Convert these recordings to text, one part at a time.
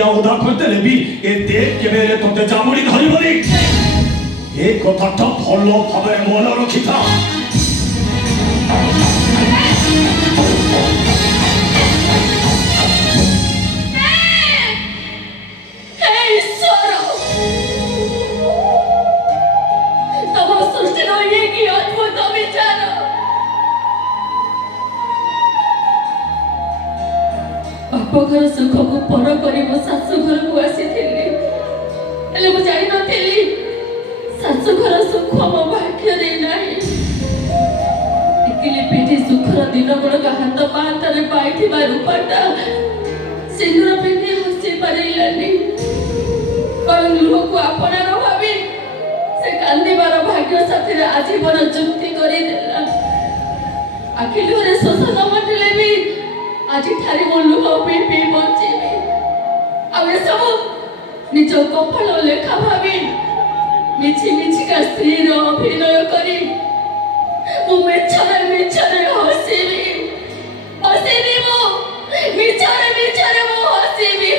दिया उदा करते भी ए देख के मेरे तोते जामुड़ी धरी बनी ए कथाटा भलो भाबे मन रखिथा घर सुख को पर करी मो सासु घर को आसी थिली एले मो जानि नथिली सासु घर सुख मो भाग्य दे नाही एकिले पेटी सुखर दिन गुण हाथ पातरे पाइथिबा रूपटा सिंदूर पिंधि हसी पारिलानी कलम लुह को अपनार भाबी से कांदिबार भाग्य साथी आजीवन चुक्ति करी देला आखिलुरे शोषण मटिले भी आज ठारी मो लुह पी पी बंचीबी आवे सब निज कपाल लेखा भाबी मिछि मिछि का स्त्री रो अभिनय करी मु मिछरे हसीबी मु मिछरे मु हसीबी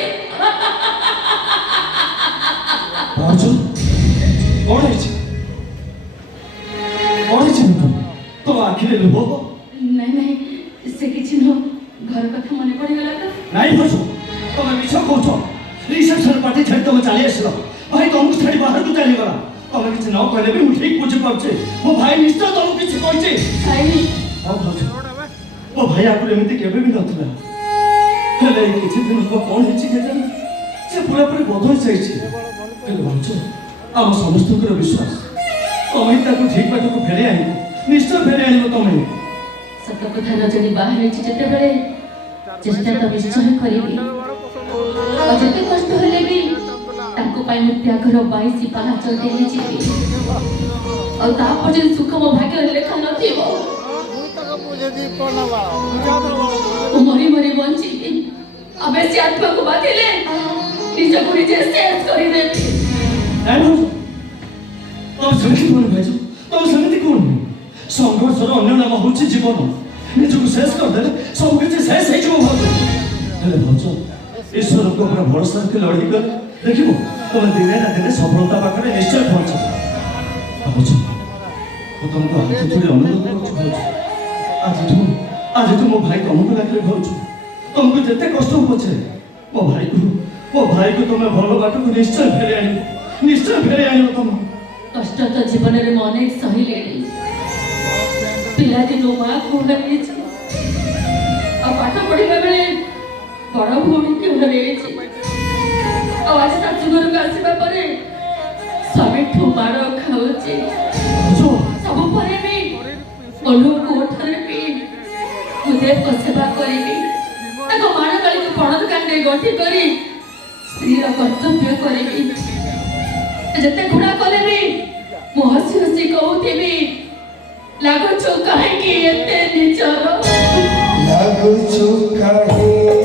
बाजू ओढ़े तो आखिरे लुह नहीं से किछि न घर कथा मने पड़ी गला तो नहीं भजो तुम मिछ कहछो रिसेप्शन पार्टी छड़ तुम चली आसलो भाई तुमको छड़ी बाहर को चली गला तुम किछ न कहले भी मु ठीक बुझ पाछे मो भाई निश्चय तुम किछ कहछे भाई हां भजो मो भाई आपको एमिति केबे भी नथला हेले किछ दिन को कोन हिची के जाने से पूरा पूरी बदल जाईची हेले भजो हम समस्त को विश्वास तुम ताको ठीक बात को फेरे आनी निश्चय फेरे आनी तुम सत कथा न जनी बाहर छि जते बेले चेष्टा तो निश्चय करिबी और जते कष्ट होले भी ताको पाई मु त्यागर 22 पाहाच देली जीवी और ता पर सुख मो भाग्य लेखा नथिबो मरी मरी बंची अबे से आत्मा को बाधिले निज को निजे शेष करि देबी नहीं तुम समिति कोन भाईजो तुम समिति कोन संघर्षर अन्य नाम होची जीवन निजको शेष कर देले सब किछि शेष हे जो भाव हेले भन्छ ईश्वर को अपना भरोसा के लड़ी कर देखिबो तुम दिने ना दिने सफलता पाखरे निश्चय पहुंच भन्छ तुमको हाथ जोड़ी अनुरोध करू आज तू मो भाई तुमको लागले भन्छ तुमको जते कष्ट पछे मो भाई को तुम भलो बाट को निश्चय फेरे आनी तुम कष्ट तो जीवन रे मन सही लेनी पिला दिन माँ को हरे और पाठ पढ़ा बेले बड़ भौणी के हरे और आज सासु घर को आसवा पर स्वामी ठू माड़ खाऊचे सब पर भी ओल्ह कोठरे भी गुदेव को सेवा करी माड़ गाली को पणत कांडे गठी करी स्त्री कर्तव्य करी जते घुड़ा कले भी मु हसी हसी कहूथी लागुछु काहे कि एते निचर लागुछु काहे